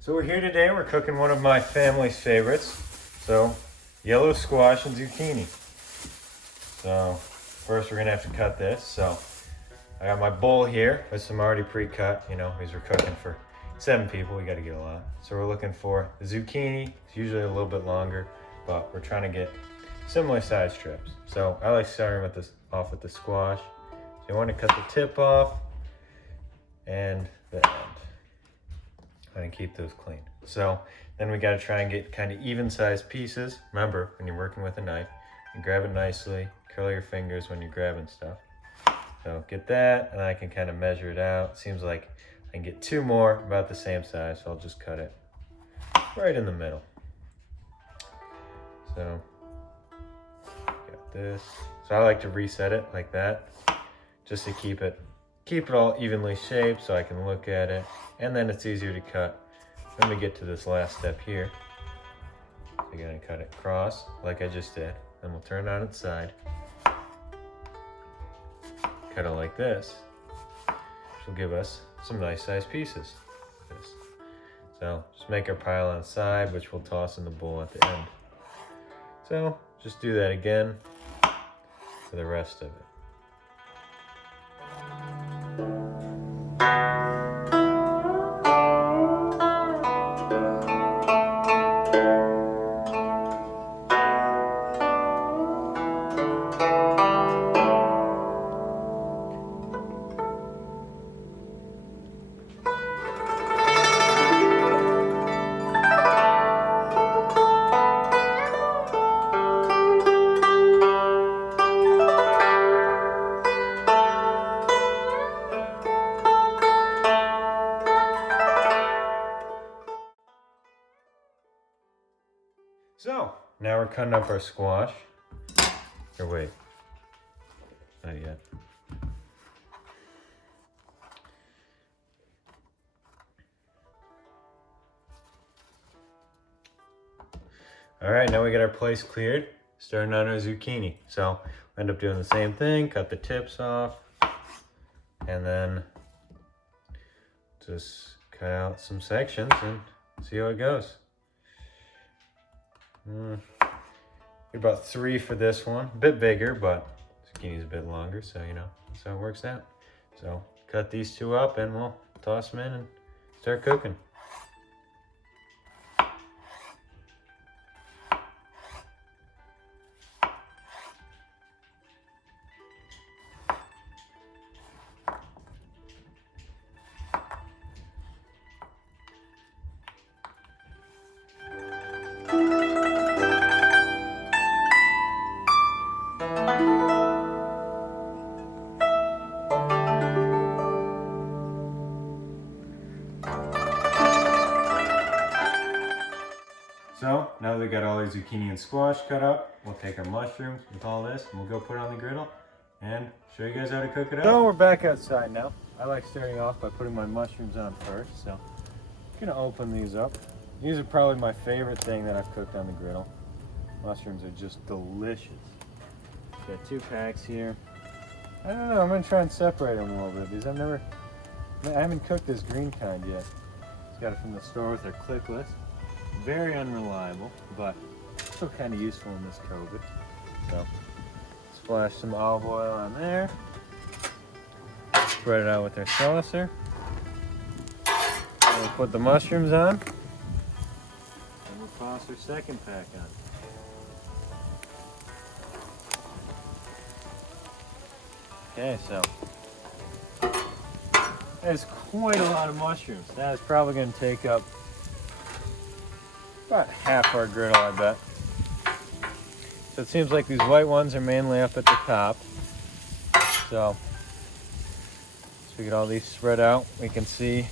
So we're here today, we're cooking one of my family's favorites. So, yellow squash and zucchini. So, first we're gonna have to cut this. So, I got my bowl here with some already pre-cut, because we're cooking for 7 people, we gotta get a lot. So we're looking for the zucchini, it's usually a little bit longer, but we're trying to get similar size strips. So I like starting off with the squash. So you wanna cut the tip off and the end. And keep those clean. So then we got to try and get kind of even sized pieces. Remember, when you're working with a knife, you grab it nicely, curl your fingers when you're grabbing stuff. So get that, and I can kind of measure it out. Seems like I can get 2 more about the same size, so I'll just cut it right in the middle. So got this. So I like to reset it like that, just to keep it all evenly shaped so I can look at it, and then it's easier to cut. Then we get to this last step here. So you're gonna cut it across like I just did. Then we'll turn it on its side. Cut it like this, which will give us some nice sized pieces. So just make our pile on the side, which we'll toss in the bowl at the end. So just do that again for the rest of it. So, now we're cutting up our squash. Or wait, not yet. All right, now we got our place cleared, starting on our zucchini. So, we end up doing the same thing, cut the tips off, and then just cut out some sections and see how it goes. About 3 for this one. A bit bigger, but zucchini's a bit longer, so that's how it works out. So cut these 2 up and we'll toss them in and start cooking. So now that we got all our zucchini and squash cut up, we'll take our mushrooms with all this and we'll go put it on the griddle and show you guys how to cook it up. So we're back outside now. I like starting off by putting my mushrooms on first. So I'm gonna open these up. These are probably my favorite thing that I've cooked on the griddle. Mushrooms are just delicious. Got 2 packs here. I don't know, I'm gonna try and separate them a little bit because I haven't cooked this green kind yet. Just got it from the store with their clickless. Very unreliable, but still kind of useful in this COVID. So, splash some olive oil on there. Spread it out with our saucer. We'll put the mushrooms on. And we'll toss our second pack on. Okay, so there's quite a lot of mushrooms. That is probably going to take up about half our griddle, I bet. So it seems like these white ones are mainly up at the top. So we get all these spread out, we can see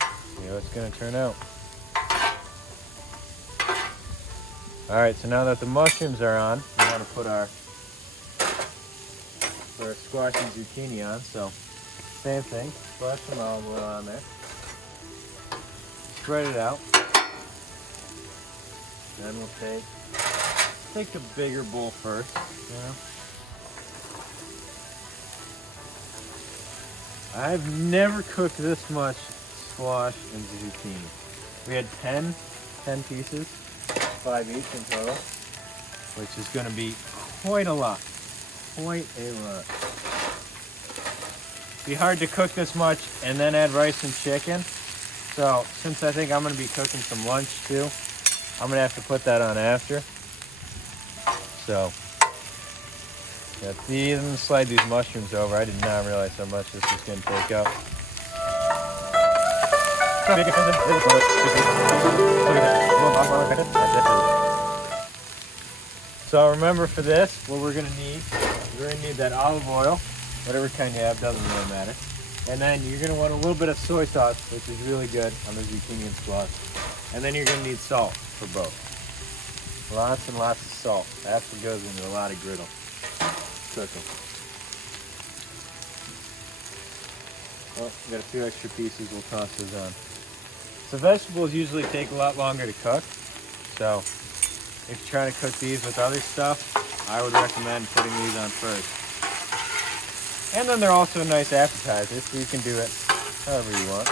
how it's going to turn out. All right, so now that the mushrooms are on, we want to put our squash and zucchini on. So same thing, splash some olive oil on there. Spread it out. Then we'll take the bigger bowl first, I've never cooked this much squash, and zucchini. We had 10 pieces, 5 each in total, which is going to be quite a lot. Quite a lot. Be hard to cook this much and then add rice and chicken. So since I think I'm going to be cooking some lunch too, I'm going to have to put that on after. So got these. I'm going to slide these mushrooms over. I did not realize how much this was going to take up. So remember, for this, what we're going to need that olive oil, whatever kind you have, doesn't really matter. And then you're going to want a little bit of soy sauce, which is really good on the zucchini and squash. And then you're going to need salt for both. Lots and lots of salt. That's what goes into a lot of griddle cooking. Well, we got a few extra pieces. We'll toss those on. So vegetables usually take a lot longer to cook. So if you're trying to cook these with other stuff, I would recommend putting these on first. And then they're also a nice appetizer, so you can do it however you want.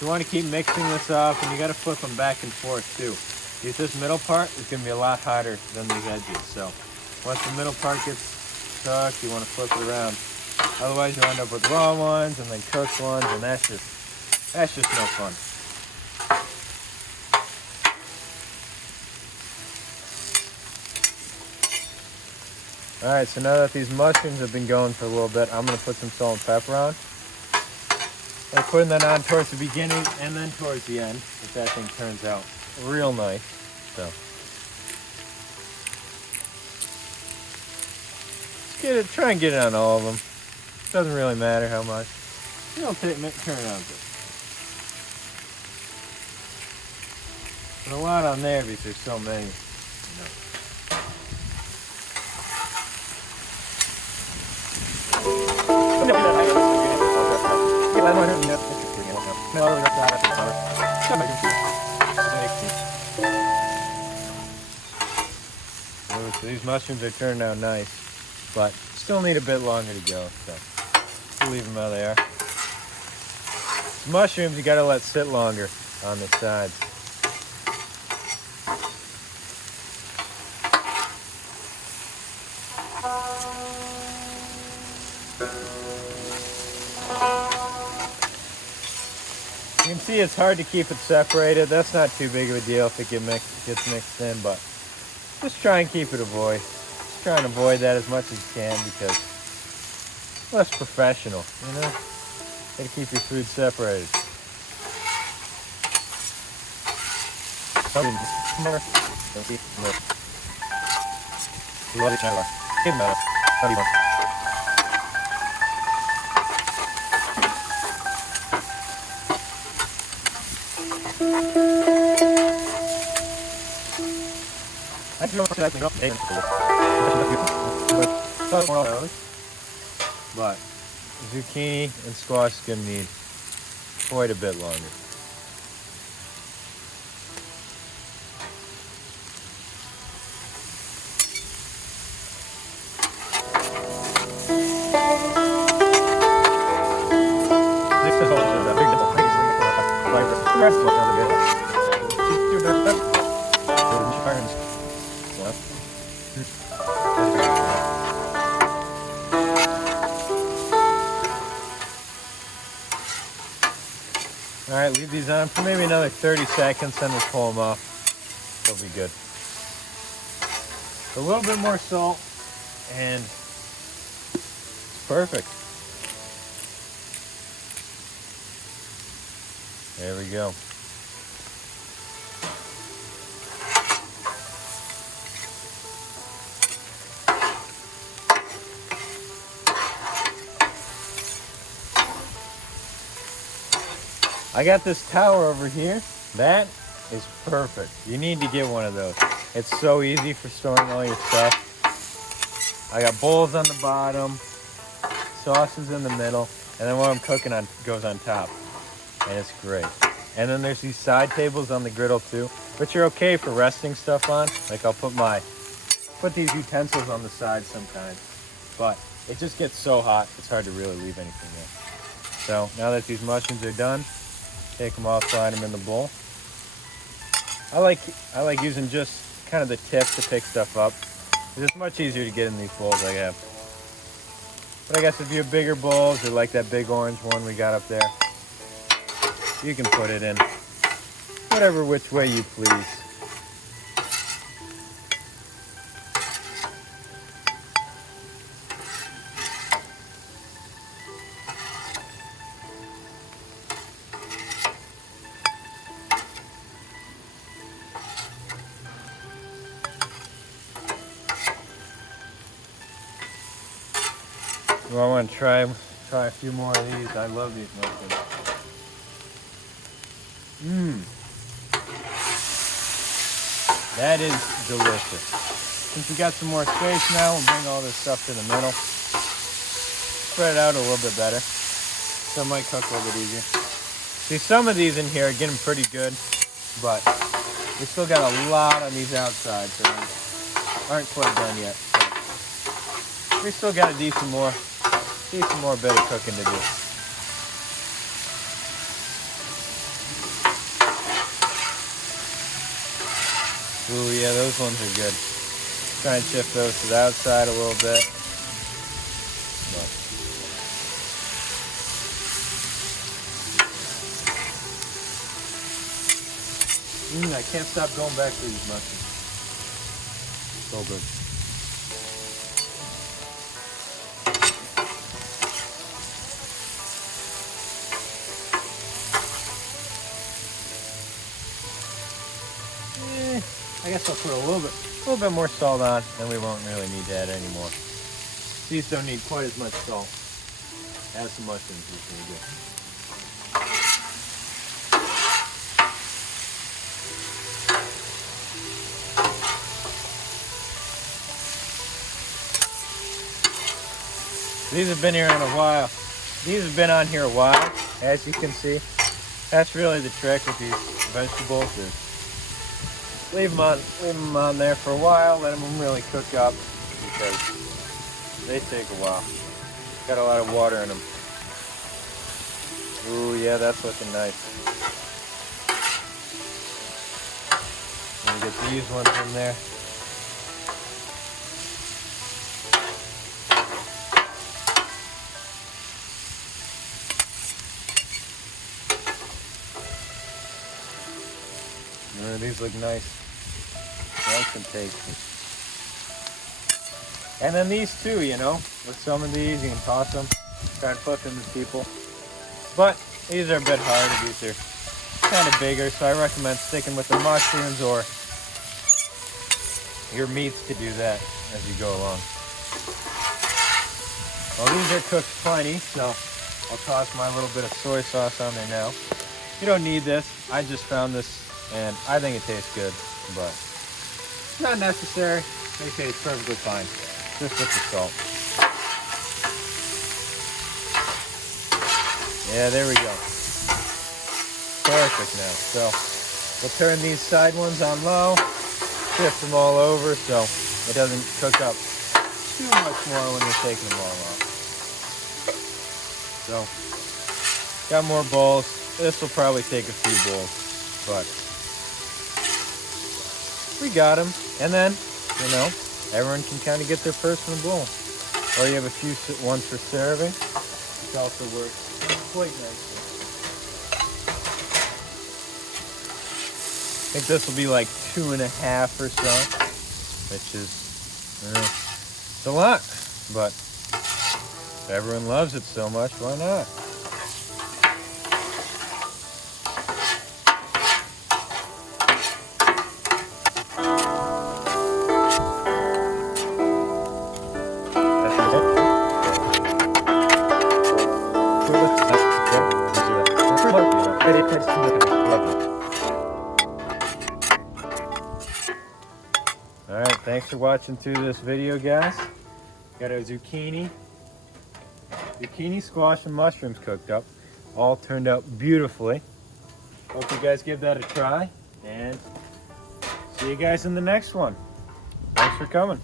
You want to keep mixing this up, and you got to flip them back and forth too. Because this middle part is going to be a lot hotter than these edges. So once the middle part gets cooked, you want to flip it around. Otherwise, you'll end up with raw ones and then cooked ones, and that's just no fun. All right, so now that these mushrooms have been going for a little bit, I'm going to put some salt and pepper on. I'm putting that on towards the beginning and then towards the end, if that thing turns out real nice. So let's get it. Try and get it on all of them. Doesn't really matter how much. It'll turn it out good. But a lot on there because there's so many. So these mushrooms are turning out nice, but still need a bit longer to go, so we'll leave them how they are. These mushrooms you gotta let sit longer on the sides. You can see it's hard to keep it separated. That's not too big of a deal if it gets mixed in, but just try and keep it just try and avoid that as much as you can, because it's less professional, you know? Gotta keep your food separated. But zucchini and squash is going to need quite a bit longer. All right, leave these on for maybe another 30 seconds, then we'll pull them off. They'll be good. A little bit more salt, and it's perfect. There we go. I got this tower over here. That is perfect. You need to get one of those. It's so easy for storing all your stuff. I got bowls on the bottom, sauces in the middle, and then what I'm cooking on goes on top. And it's great. And then there's these side tables on the griddle too, which are okay for resting stuff on. Like I'll put these utensils on the side sometimes. But it just gets so hot, it's hard to really leave anything in. So now that these mushrooms are done, take them off, slide them in the bowl. I like using just kind of the tip to pick stuff up. It's much easier to get in these bowls I have. But I guess if you have bigger bowls or like that big orange one we got up there, you can put it in whatever which way you please. Well, I want to try a few more of these. I love these mushrooms. That is delicious. Since we got some more space now, we'll bring all this stuff to the middle. Spread it out a little bit better, so it might cook a little bit easier. See, some of these in here are getting pretty good, but we still got a lot on these outsides that aren't quite done yet. So we still got a decent more bit of cooking to do. Ooh, yeah, those ones are good. Try and shift those to the outside a little bit. I can't stop going back to these mushrooms. So good. I guess I'll put a little bit more salt on, then we won't really need to add any more. These don't need quite as much salt as the mushrooms usually do. These have been here on a while. These have been on here a while, as you can see. That's really the trick with these vegetables is leave them on there for a while, let them really cook up because they take a while. Got a lot of water in them. Ooh, yeah, that's looking nice. And get these ones in there. These look nice and tasty. And then these too, you know, with some of these, you can toss them, try and flip them to people. But these are a bit harder. These are kind of bigger, so I recommend sticking with the mushrooms or your meats to do that as you go along. Well, these are cooked plenty, so I'll toss my little bit of soy sauce on there now. You don't need this. I just found this and I think it tastes good, but it's not necessary. They taste perfectly fine, just with the salt. Yeah, there we go. Perfect now. So we'll turn these side ones on low, shift them all over so it doesn't cook up too much more when we're taking them all off. So, got more bowls. This will probably take a few bowls, but we got them. And then, you know, everyone can kind of get their personal bowl. Or you have a few ones for serving, which also works quite nicely. I think this will be like 2.5 or so, which is it's a lot, but if everyone loves it so much, why not? Alright, thanks for watching through this video, guys. Got our zucchini, squash, and mushrooms cooked up. All turned out beautifully. Hope you guys give that a try, and see you guys in the next one. Thanks for coming.